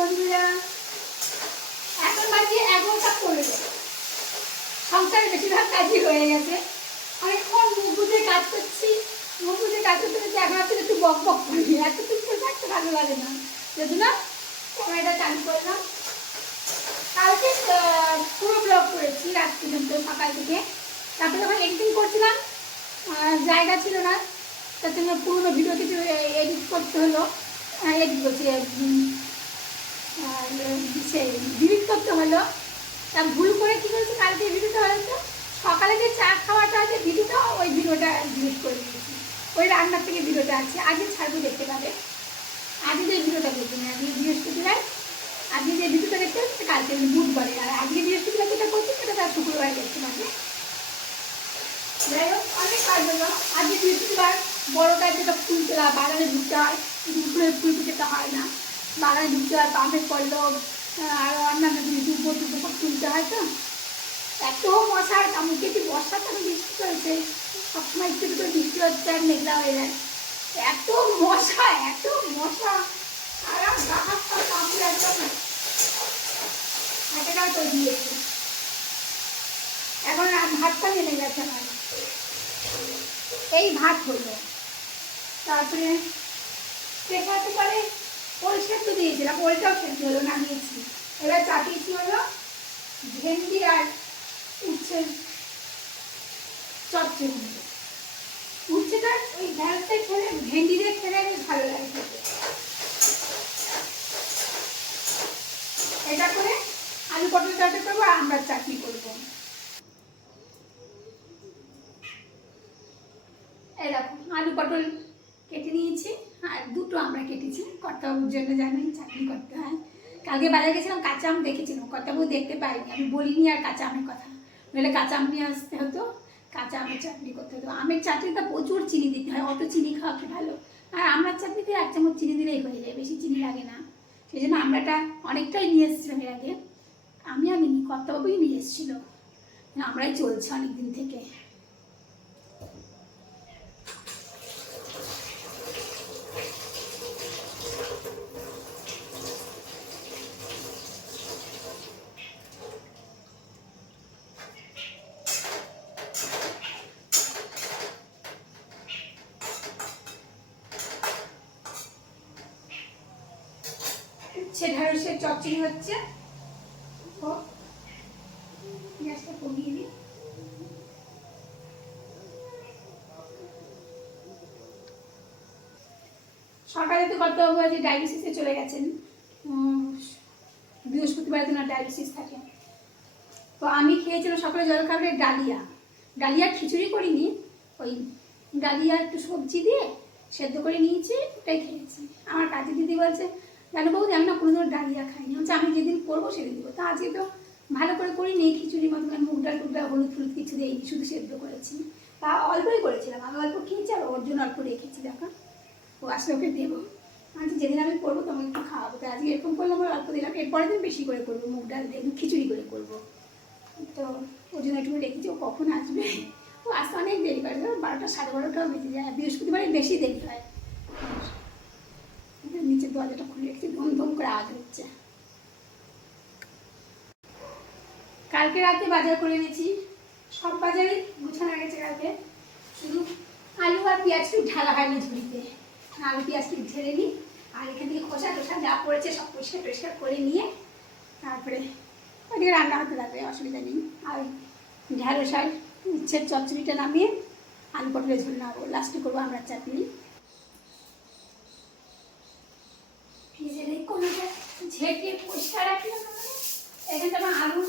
বন্ধুরা, এখন বাজে 11:15। সংসারে বেশিরভাগ কাজই হয়ে গেছে। অনেকক্ষণ মুখ বুঝে কাজ করছি, মুখ বুঝে কাজ করতে করতে এখন থেকে একটু বক বক করি। এতটুকু করে থাকতে ভালো লাগে না, যদি না ক্যামেরাটা চালু করলাম। কালকে পুরো ব্লগ করেছি রাত পর্যন্ত, সকাল থেকে। তারপরে যখন এডিটিং করছিলাম জায়গা ছিল না, তার জন্য পুরোনো ভিডিও কিছু এডিট করতে হলো। এডিট করছি, ডিলিট করতে হলো। তা ভুল করে কী করেছি, কালকে ভিডিওটা হয়তো সকালে যে চা খাওয়াটা আছে ভিডিওটা, ওই ভিডিওটা ডিলিট করে দিয়েছি। ওই রান্নার থেকে ভিডিওটা আছে, আজকে ছাড়বো, দেখতে পাবে। আজকে যে ভিডিওটা দেখবেন, আজকে বৃহস্পতিবার, আজকে যে ভিডিওটা দেখতে পাচ্ছি কালকে বুধবারে, আর আজকে বৃহস্পতিবার যেটা করছি সেটা তার শুক্রবারে দেখতে পাবে। যাই হোক, অনেক কাজ হলো। আজকে বৃহস্পতিবার বড়টা যেটা ফুল তোলা, বাগানে ঢুকতে হয়, দুপুরের ফুল পিঠেটা হয় না, বাগানে ঢুকতে হয়, পাম্পে পড়লো, আর অন্যান্য দুপুর সব তুলতে হয়। তো এত মশার কামড়, একটু বর্ষার তো বৃষ্টি চলছে, সবসময় একটু একটু করে বৃষ্টি হচ্ছে আর মেঘলা হয়ে যায়। এত মশা, এত মশা, আর গাছ সব কামড়ে একদম হাতেটাও তো দিয়েছে। এখন ভাতটা নেমে গেছে আমার, এই ভাত হলো। তারপরে প্রেশার কুকারে ওল সেদ্ধ দিয়েছিলাম, ওলটাও সেদ্ধ হলো, নামিয়েছি। এবার চাপিয়েছি হলো ভেন্ডি আর উচ্ছে চচ্চড়ি। উচ্ছেটা ওই ভ্যালতে খেলে, ভেন্ডি দিয়ে খেলে বেশ ভালো লাগে খেতে। এটা করে আলু পটল তরকারি করবো আর আমরা চাটনি করবো। এরকম আলু পটল কেটে নিয়েছি, আর দুটো আমরা কেটেছি কর্তাবাবুর জন্য, জানেন চাটনি করতে হয়। কালকে বাজারে গেছিলাম, কাঁচা আম দেখেছিলাম, কর্তাবাবু দেখতে পাইনি, আমি বলিনি আর কাঁচা আমের কথা, নইলে কাঁচা আম নিয়ে আসতে হতো, কাঁচা আমের চাটনি করতে হতো। আমের চাটনিটা প্রচুর চিনি দিতে হয়, অত চিনি খাওয়া কি ভালো, আর আমড়ার চাটনিতে 1 চামচ চিনি দিলেই হয়ে যায়, বেশি চিনি লাগে না। সেই জন্য আমড়াটা অনেকটাই নিয়ে এসেছিলাম এর আগে, আমি আনিনি, কর্তাবাবুই নিয়ে এসেছিলো। আমরাই চলছে অনেকদিন থেকে। ঢেঁড়সের চচ্চড়ি হচ্ছে, গ্যাসটা কমিয়ে দিই। সকালে তো কর্তাবাবু আজ ডায়ালিসিসে চলে গেছেন, বৃহস্পতিবার দিন ডায়ালিসিস থাকে। তো আমি খেয়েছিলাম সকালে জলখাবারে ডালিয়া খিচুড়ি করিনি, ওই ডালিয়া একটু সবজি দিয়ে সেদ্ধ করে নিয়েছি, ওটাই খেয়েছি। আমার কাজী দিদি বলছে, জানো বৌদি আমি না কোনোদিন ডালিয়া খাইনি, হচ্ছে আমি যেদিন করবো সেদিন দেবো। তা আজকে তো ভালো করে করিনি, খিচুড়ি মতন মুগ ডাল টুক ডাল হলুদ ফুলুদ কিছু দিয়ে শুধু সেদ্ধ করেছি। তা অল্পই করেছিলাম, আমি অল্প খেয়েছি আর ওর জন্য অল্প রেখেছি, দেখা ও আসলে ওকে দেবো। আজকে যেদিন আমি করবো তোমাকে একটু খাওয়াবো, তো আজকে এরকম করলাম, আমার অল্প দিলাম, এরপরের দিন বেশি করে করবো, মুগ ডাল দিয়ে খিচুড়ি করে করবো। তো ওর জন্য একটু রেখেছি, ও কখন আসবে, ও আসতে অনেক দেরি করে, 12টা 12:30টাও বেজে যায়, বৃহস্পতিবারে বেশি দেরি হয়। নিচের দরজাটা খুলে রেখেছি, ধুম ধুম করে আওয়াজ হচ্ছে। কালকে রাতে বাজার করে এনেছি, সব বাজারই গুছানো গেছে কালকে, শুধু আলু আর পেঁয়াজ একটু ঢালা হয়নি ঝুড়িতে, আলু পেঁয়াজকে ঝেড়ে নিই, আর এখান থেকে খোসা টোসা যা পড়েছে সব পরিষ্কার করে নিয়ে তারপরে ওইদিকে রান্না হতে থাকবে, অসুবিধা নেই। আর ঢেঁড়স আর উচ্ছের চচ্চড়িটা নামিয়ে আলু পটলের ঝোল নামাবো, লাস্টে করবো আমরা চাটনি। কোনোটা ঝেঁটে পরিষ্কার রাখলাম, এখানটা আমার আলু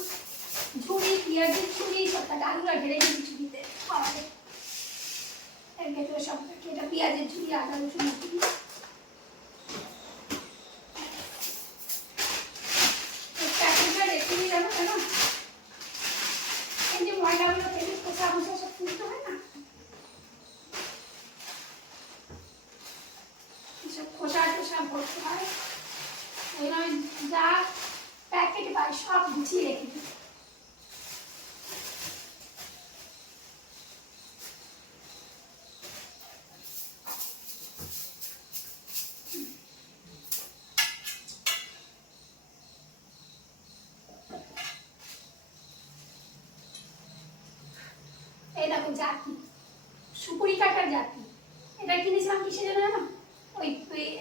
ঝুড়ি, পেঁয়াজের ঝুড়ি, সবটা আলুটা ঢেলে দিচ্ছি ঝুড়িতে, খাওয়াবে এর ভেতরে সব। এটা পেঁয়াজের ঝুড়ি, আদা রসুনের ঝুড়ি। চাটনিটা রেখে দিয়ে যাবো কেন, এই যে ময়লাগুলো থেকে খোসা মোসা সব তুলতে হয় না, এসব খোসা টোসা ভরতে হয়, ওই আমি যা প্যাকেট পাই সব গুছিয়ে রেখে দিই। দেখো জাতি, সুপুরি কাটার জাতি। এটা কিনেছিলাম কিসের জন্য জানো? ওই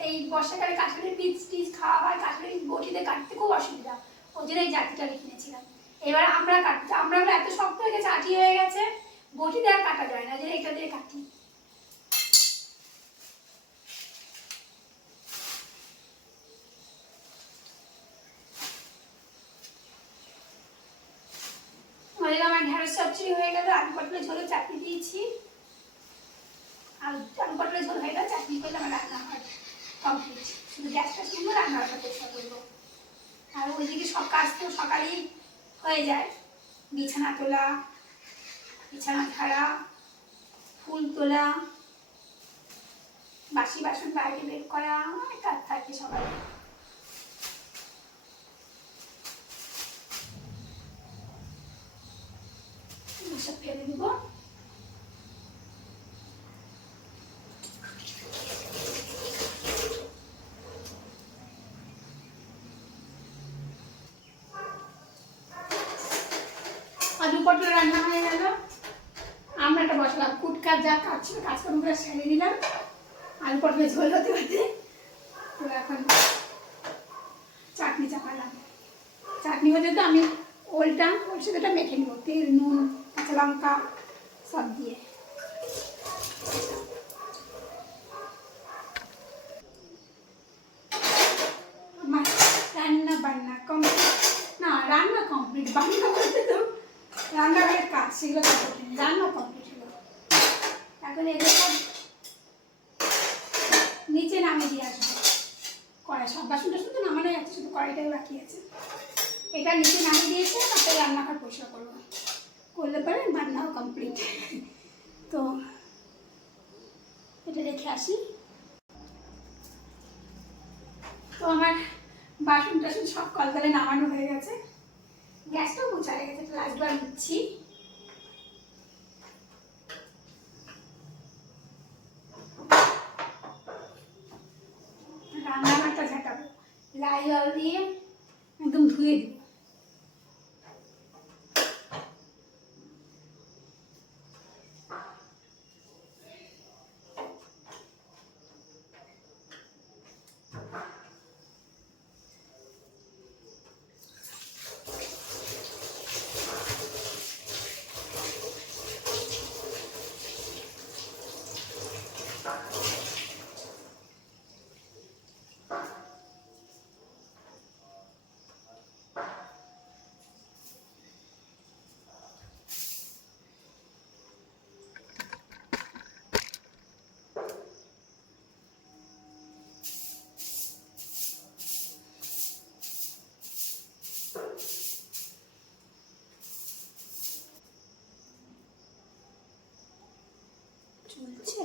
এই বর্ষাকালে কাঁঠালের বীজ টিজ খাওয়া হয়, কাঁঠালের বটিতে কাটতে খুব অসুবিধা, ওই জন্য এই জাতিটা আমি কিনেছিলাম। এবার আমরা কাটছি, আমরা এত শক্ত হয়ে গেছে, আঠি হয়ে গেছে, বটিতে আর কাটা যায় না, যে এটা দিয়ে কাটি। আমার ঢেঁড়স চচ্চড়ি হয়ে গেল, আলু পটলের ঝোলের চাটনি দিয়েছি, আলু পটলের ঝোল হয়ে গেল, চাটনি করলে আমার রান্না হয় কমপ্লিট। শুধু গ্যাসটা শুনবো, রান্নাটা চেষ্টা করবো। আর ওইদিকে সব কাজ তো সকালেই হয়ে যায়, বিছানা তোলা, বিছানা ঝাড়া, ফুল তোলা, বাসি বাসন বাইরে বের করা, অনেক কাজ থাকে সকালে। সব ফেলে দিব। আলু পটল রান্না হয়ে গেল, আমরা একটা বসলাম, কুটকার যা কাজ ছিল কাজকর্মগুলো সেরে দিলাম, আলু পটলের ঝোল হতে হতে। তো এখন চাটনি চাপালাম, চাটনি হতে তো আমি ওল সেটা মেখে নেবো, তেল নুন কাঁচা লঙ্কা সব দিয়ে। আমার রান্না বান্না কমপ্লিট, না রান্না কমপ্লিট, বান্না করতে তো রান্নাঘরের কাজ সেগুলো কমপ্লিট, রান্না কমপ্লিট হলো। এখন এগুলো সব নিচে নামিয়ে দিয়ে আসবো, কড়াই সব বাসন টাসন তো নামানো যাচ্ছে, শুধু কড়াইটাই বাকি আছে। এটা নিচে নামিয়ে দিয়েছে, তারপরে রান্নাঘর পরিষ্কার করবো, করলে পরে রান্নাও কমপ্লিট। তো এটা রেখে আসি। তো আমার বাসন টাসন সব কলতলে নামানো হয়ে গেছে, গ্যাসটাও মোছা হয়ে গেছে, লাস্ট বার নিচ্ছি। রান্নাঘরটা ঝাঁটাবো, লাই জল দিয়ে একদম ধুয়ে দিব। চলছে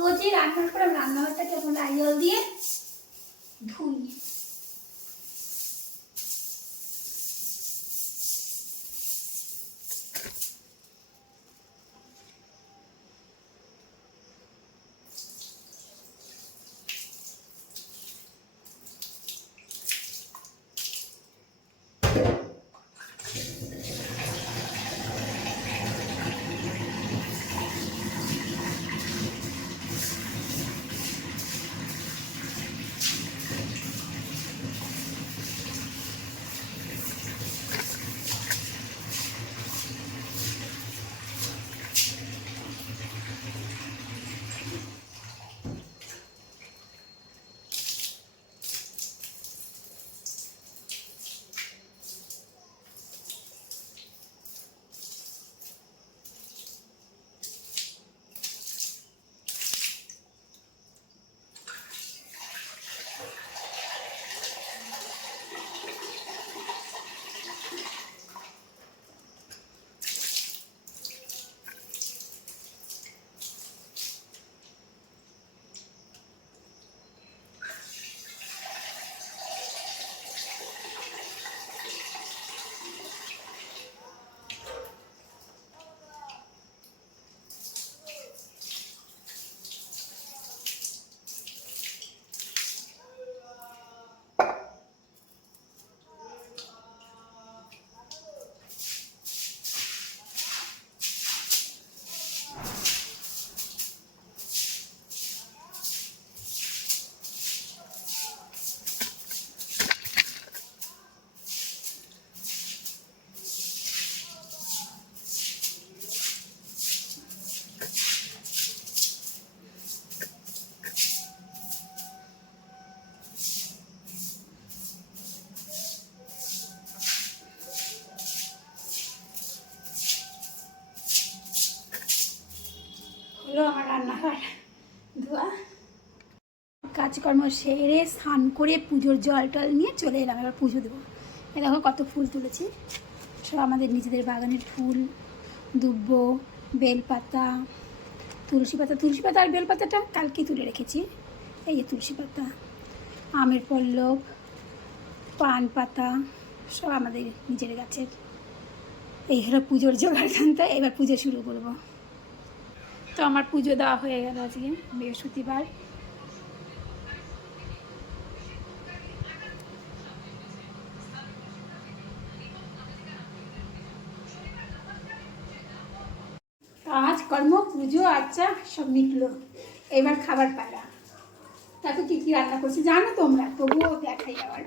রোজই রান্নার পরে রান্নাঘরটাকে এখন লাই জল দিয়ে ধুই। হলো আমার রান্নাঘর ধোয়া। কাজকর্ম সেরে স্নান করে পুজোর জল টল নিয়ে চলে এলাম, এবার পুজো দেবো। এ দেখো কত ফুল তুলেছি, সব আমাদের নিজেদের বাগানের ফুল, দুব্ব, বেলপাতা, তুলসী পাতা। তুলসী পাতা আর বেলপাতাটা কালকেই তুলে রেখেছি। এই যে তুলসী পাতা, আমের পল্লব, পান পাতা, সব আমাদের নিজের গাছের। এই হলো পুজোর জোগাড় জানতে। এবার পুজো শুরু করব। তো আমার পুজো দেওয়া হয়ে গেল আজকে বৃহস্পতিবার। কাজকর্ম পুজো আচ্ছা সব মিটলো, এবার খাবার পালা। তাতে কী কী রান্না করছি জানো তোমরা, তবুও দেখাই আবার।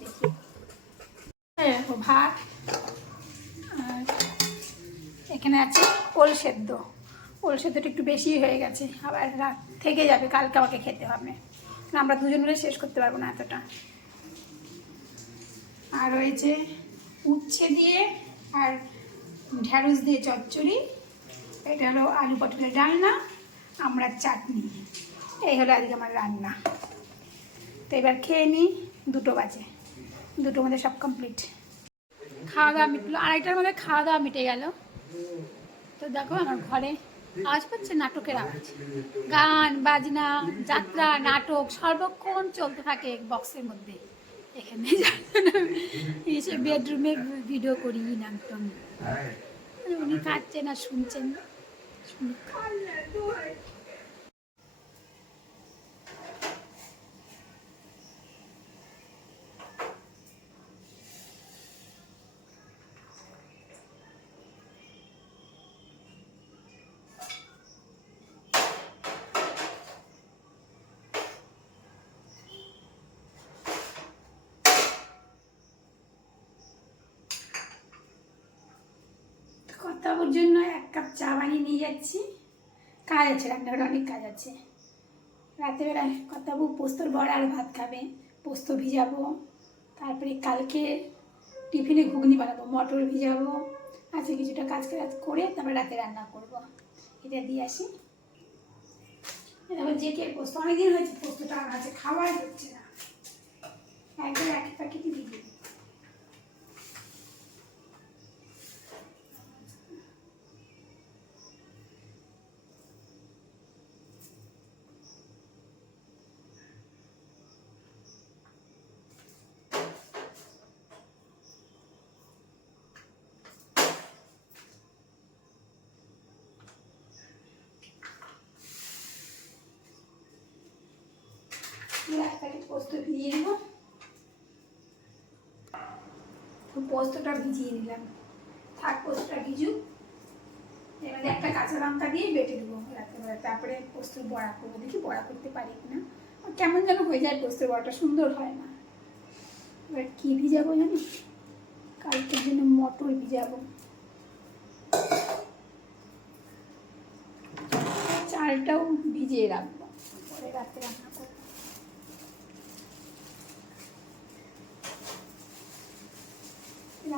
দেখি দেখো ভাত, আর এখানে আছে ওল সেদ্ধ। ওল সেদ্ধটা একটু বেশি হয়ে গেছে, আবার রাত থেকে যাবে, কালকে আমাকে খেতে হবে। আমরা দুজন মিলে শেষ করতে পারবো না এতটা। আর রয়েছে উচ্ছে দিয়ে আর ঢ্যাঁড়স দিয়ে চচ্চড়ি। এটা হলো আলু পটলের ডালনা, আমরা চাটনি। এই হলো আজকে আমার রান্না। তো এবার খেয়ে নিই, 2টো বাজে, 2টোর মধ্যে সব কমপ্লিট। খাওয়া দাওয়া মিটলো, 2:30টার মধ্যে খাওয়া দাওয়া মিটে গেল। তো দেখো আমার ঘরে আওয়াজ পাচ্ছে, নাটকের আওয়াজ, গান বাজনা, যাত্রা, নাটক সর্বক্ষণ চলতে থাকে বক্সের মধ্যে। এখানে এসে বেডরুমে ভিডিও করি না, একদম উনি খাচ্ছেন আর শুনছেন। কর্তাবুর জন্য 1 কাপ চা বানিয়ে নিয়ে যাচ্ছি। কাজ আছে, রান্নাঘরে অনেক কাজ আছে। রাতেবেলায় কর্তাবু পোস্তর বড়া আর ভাত খাবে, পোস্ত ভিজাবো। তারপরে কালকে টিফিনে ঘুগনি বানাবো, মটর ভিজাবো। আজকে কিছুটা কাজ করে তারপরে রাতে রান্না করব। এটা দিয়ে আসি। তারপর যে কে পোস্ত অনেকদিন হয়েছে, পোস্তটা আমার কাছে খাওয়াই হচ্ছে না, একবার 1 প্যাকেটই ভিজিয়ে দিই। এক প্যাকেট পোস্ত ভিজিয়ে দেবো। পোস্তটা ভিজিয়ে নিলাম, থাক পোস্তটা ভিজুক। এবার একটা কাঁচা লঙ্কা দিয়ে বেটে দেবো রাত্রেবেলা, তারপরে পোস্তর বড়া করবো। দেখি বড়া করতে পারি কিনা, কেমন যেন হয়ে যায় পোস্তর বড়াটা, সুন্দর হয় না। এবার কি ভিজাবো জানি, কালকের জন্য মটর ভিজাবো। চালটাও ভিজিয়ে রাখবো, পরে রাতে রান্না করবো।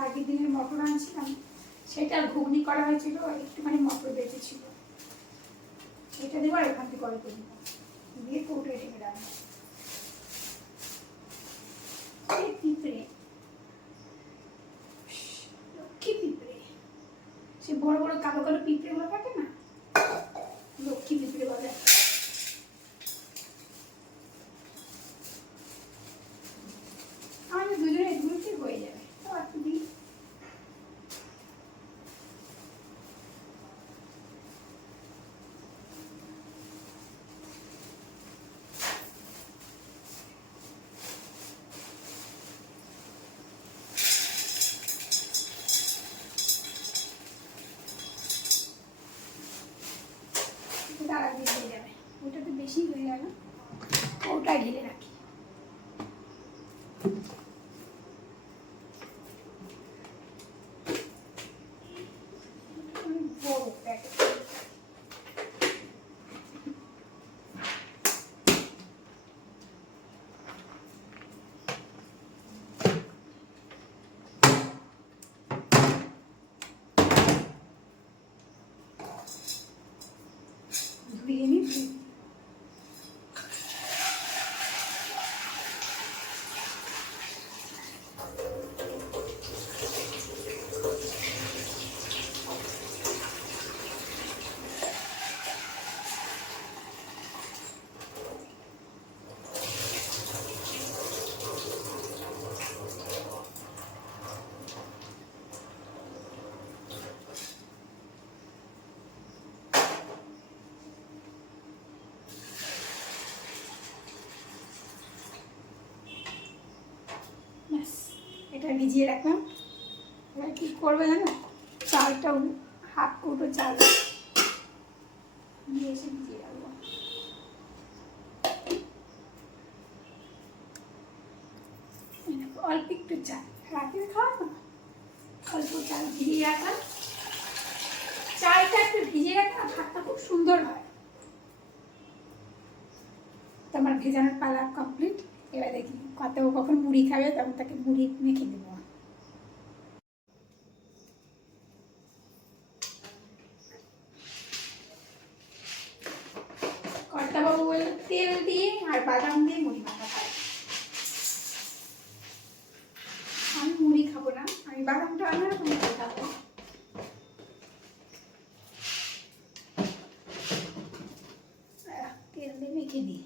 আগের দিনের মটর আনছিলাম, সেটা ঘুগনি করা হয়েছিল, একটুখানি মটর বেঁচেছিল, এটা দেবো। আর এখান থেকে অল্প দিব, দিয়ে কৌটো ঢেকে রাখবো। পিঁপড়ে, লক্ষ্মী পিঁপড়ে, সে বড় বড় কালো কালো পিঁপড়েগুলো থাকে না, লক্ষ্মী পিঁপড়ে বলে। আমাদের দুজনে এগুলোতে হয়ে যাবে। তো আর তুমি তারা দিয়ে হয়ে যাবে। ওটা তো বেশি হয়ে গেল, ওটা ঢেলে রাখি। বড় প্যাকেট এটা ভিজিয়ে রাখলাম। এবার কী করবে জানো, চালটা হাফ কৌটো চাল নিয়ে এসে ভিজিয়ে রাখবো। অল্প একটু চাল, রাতের খাওয়া তো, অল্প চাল ভিজিয়ে রাখলাম। চালটা একটু ভিজিয়ে রাখলে ভাতটা খুব সুন্দর হয়। তোমার ভেজানোর পালা কমপ্লিট। এবার দেখি কখন মুড়ি খাবে, তখন তাকে মুড়ি মেখে দেবো। কর্তাবাবু তেল দিয়ে আর বাদাম দিয়ে মুড়ি মাখা খায়। আমি মুড়ি খাবো না, আমি বাদামটা অন্যরকম করে খাবো। তেল দিয়ে মেখে দিই।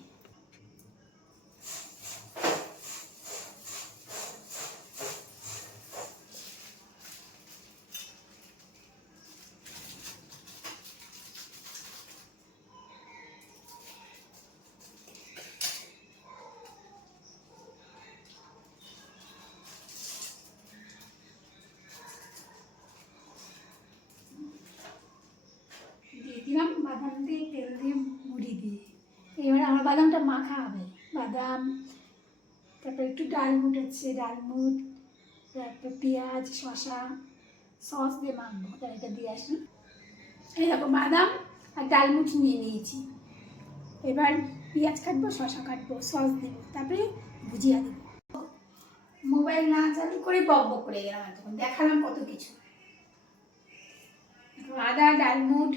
দিয়ে দিলাম বাদাম দিয়ে, তেল দিয়ে, মুড়ি দিয়ে। এবার আমার বাদামটা মাখা হবে। বাদাম, তারপরে একটু ডালমুট আছে, ডালমুট, তারপর পেঁয়াজ, শসা, সস দিয়ে মাখবো। তাই এটা দিয়ে আসি। এই দেখো বাদাম আর ডালমুট নিয়ে নিয়েছি। এবার পেঁয়াজ কাটবো, শসা কাটবো, সস দেবো, তারপরে ভুজিয়া দেবো। মোবাইল না চালু করে বক বক করে গেলাম, তখন দেখালাম কত কিছু। আদা, ডালমুট,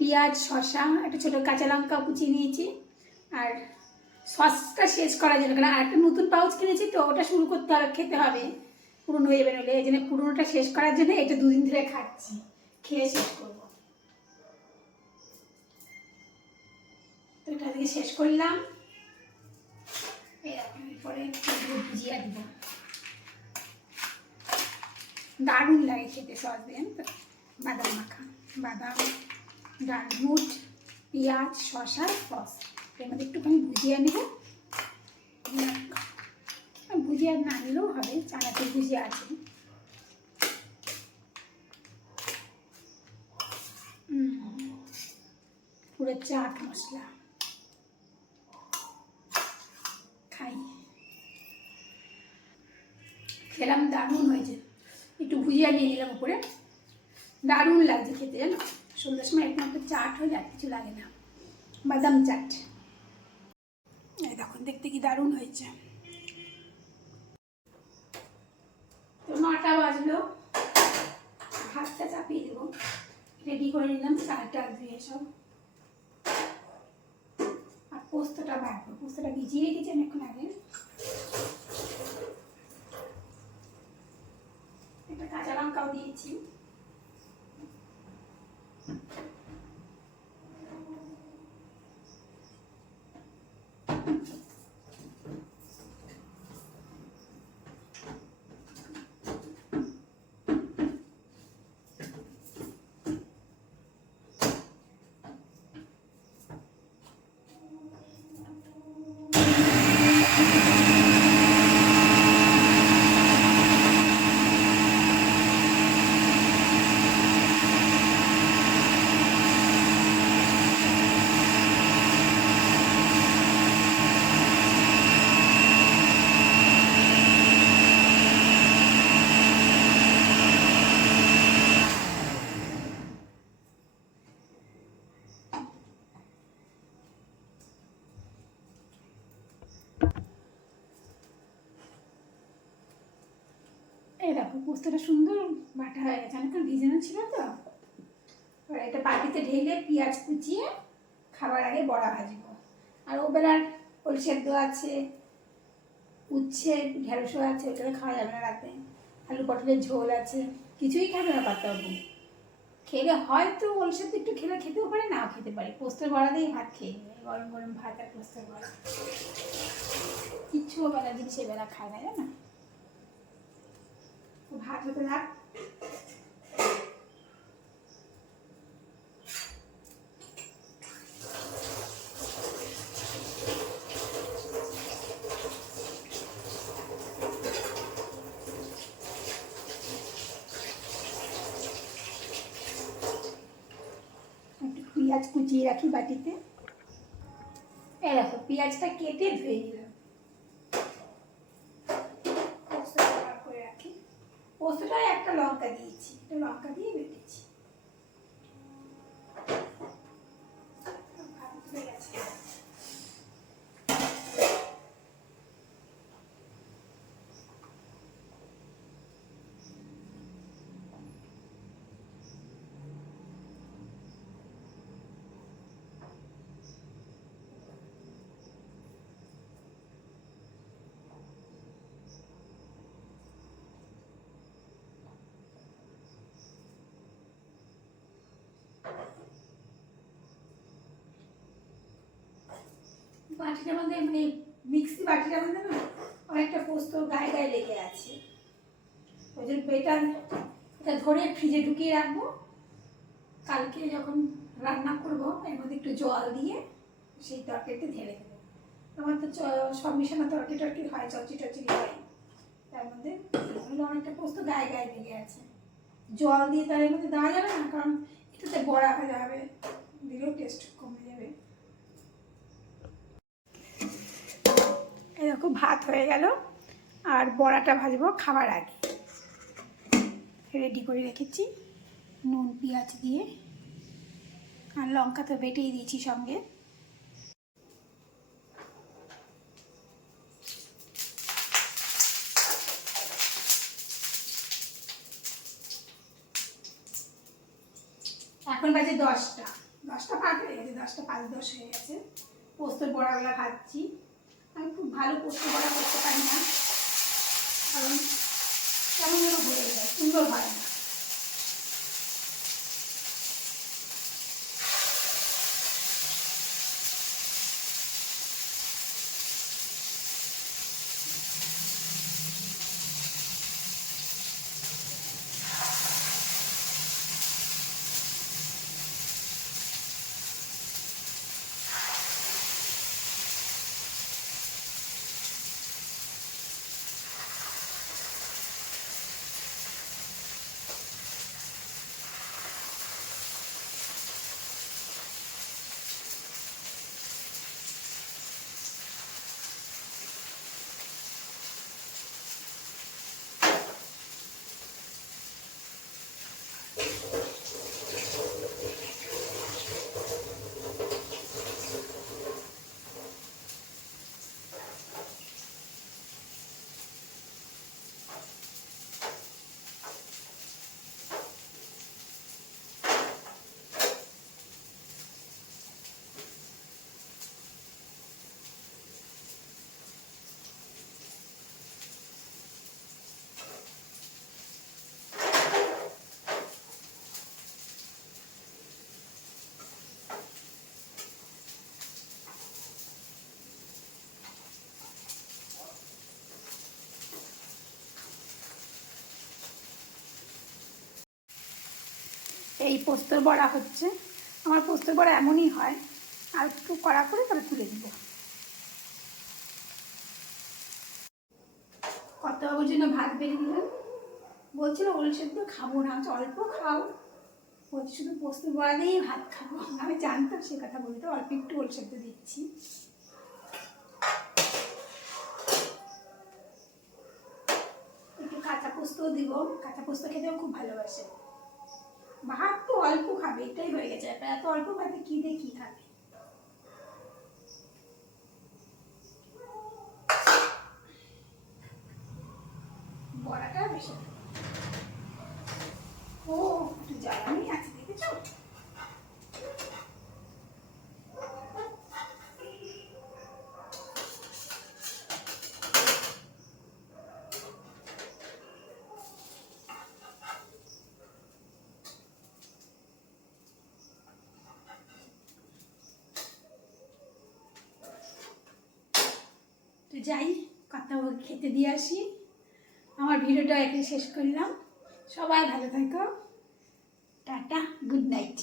পেঁয়াজ, শসা, একটা ছোটো কাঁচা লঙ্কা কুচিয়ে নিয়েছি। আর সসটা শেষ করার জন্য, কারণ একটা নতুন পাউচ কিনেছি তো, ওটা শুরু করতে হবে, খেতে হবে, পুরনো হয়ে বেরোলে। এই জন্য পুরনোটা শেষ করার জন্য এটা 2 দিন ধরে খাচ্ছি, খেয়ে শেষ করবো। তো এটা দিয়ে শেষ করলাম। এরপরে ভুজিয়া দিব। দারুণ লাগে খেতে সস দিয়ে। বাদাম মাখা, বাদাম, ডালমুট, পেঁয়াজ, শসা, সস, এর মধ্যে একটুখানি ভুজিয়া নেব। ভুজিয়া না নিলেও হবে, চানাচুর ভুজিয়া আছে। পুরো চাট মশলা। খাই, খেলাম, দারুণ হয়েছে। একটু ভুজিয়া নিয়ে নিলাম উপরে, দারুণ লাগছে খেতে জানো। সন্ধ্যার সময় একমাত্র চাট হয়ে যায়, কিছু লাগে না। বাদাম চাট, এই দেখুন দেখতে কি দারুণ হয়েছে। তো 9টা বাজলো, ভাতটা চাপিয়ে দেবো। রেডি করে নিলাম চালটা ধুয়ে সব। আর পোস্তটা বাটবো, পোস্তটা ভিজিয়ে রেখেছি অনেকক্ষণ আগে। একটা কাঁচা লঙ্কাও দিয়েছি। এই দেখো পোস্তটা সুন্দর বাটা হয়ে গেছে, অনেকক্ষণ ভিজানো ছিল তো। এবার এটা বাটিতে ঢেলে পেঁয়াজ কুচিয়ে খাবার আগে বড়া ভাজবো। আর ওবেলার ওল সেদ্ধ আছে, উচ্ছে ঢেঁড়সও আছে, ওটা খাওয়া যাবে না রাতে। আলু পটলের ঝোল আছে, কিছুই খাবে না পাত্তাবাবু। খেলে হয়তো ওল সেদ্ধ একটু খেলে খেতেও পারে, নাও খেতে পারে। পোস্তর বড়া দিয়েই ভাত খেয়ে নেবে, গরম গরম ভাত আর পোস্তর বড়া। কিচ্ছু বেলা দিন সেবেলা খায় না জানো। ভাত হতে থাক। পেঁয়াজ কুচিয়ে রাখি বাটিতে। এই দেখো পেঁয়াজটা কেটে ধুয়ে নিলাম, পোস্তটা করে রাখি। পোস্তটায় একটা লঙ্কা দিয়েছি, একটা লঙ্কা দিয়ে বেটেছি। বাটিটার মধ্যে মানে মিক্সি বাটিটার মধ্যে না অনেকটা পোস্ত গায়ে গায়ে লেগে আছে, ওই জন্য এটা ধরে ফ্রিজে ঢুকিয়ে রাখবো। কালকে যখন রান্না করব এর মধ্যে একটু জল দিয়ে সেই তরকারিতে ঢেলে দেবো। আমার তো সব মিশানো তরকারি হয়, চচ্চড়ি হয়, তার মধ্যে অনেকটা পোস্ত গায়ে গায়ে লেগে আছে। জল দিয়ে তার এর মধ্যে দেওয়া যাবে না, কারণ এটাতে বড়া হয়ে যাবে, দিলেও টেস্ট কমে যাবে। এরকম ভাত হয়ে গেল, আর বড়াটা ভাজবো খাবার আগে। রেডি করে রেখেছি নুন পেঁয়াজ দিয়ে, আর লঙ্কা তো বেটেই দিয়েছি সঙ্গে। এখন বাজে 10টা পার হয়ে গেছে, 10টা 5-10 হয়ে গেছে। পোস্তর বড়াগুলা ভাজছি। আমি খুব ভালো পোস্ত বড়া করতে পারি না, কারণ কেমন যেন হয়ে যায়, সুন্দর হয় না। এই পোস্তর বড়া হচ্ছে। আমার পোস্তর বড়া এমনই হয়, আর একটু কড়া করে তবে তুলে দিব। কর্তাবাবুর জন্য ভাত বেড়ে দিলাম। বলছিল ওল সেদ্ধ খাবো না, অল্প খাও, বলছি শুধু পোস্তর বড়া দিয়েই ভাত খাবো। আমি জানতাম সে কথা, বলতে অল্প একটু ওল সেদ্ধ দিচ্ছি। একটু কাঁচা পোস্তও দিব, কাঁচা পোস্ত খেতেও খুব ভালোবাসে। ভাত তো অল্প খাবে, এটাই হয়ে গেছে, এত অল্প ভাতে কি দিয়ে কি খাবে। বড়াটা বেশি ও একটু জ্বালানি আছে, দেখেছো? তো যাই, কথা খেতে দিয়ে আসি। আমার ভিডিওটা এখানে শেষ করলাম। সবাই ভালো থাকো, টাটা, গুড নাইট।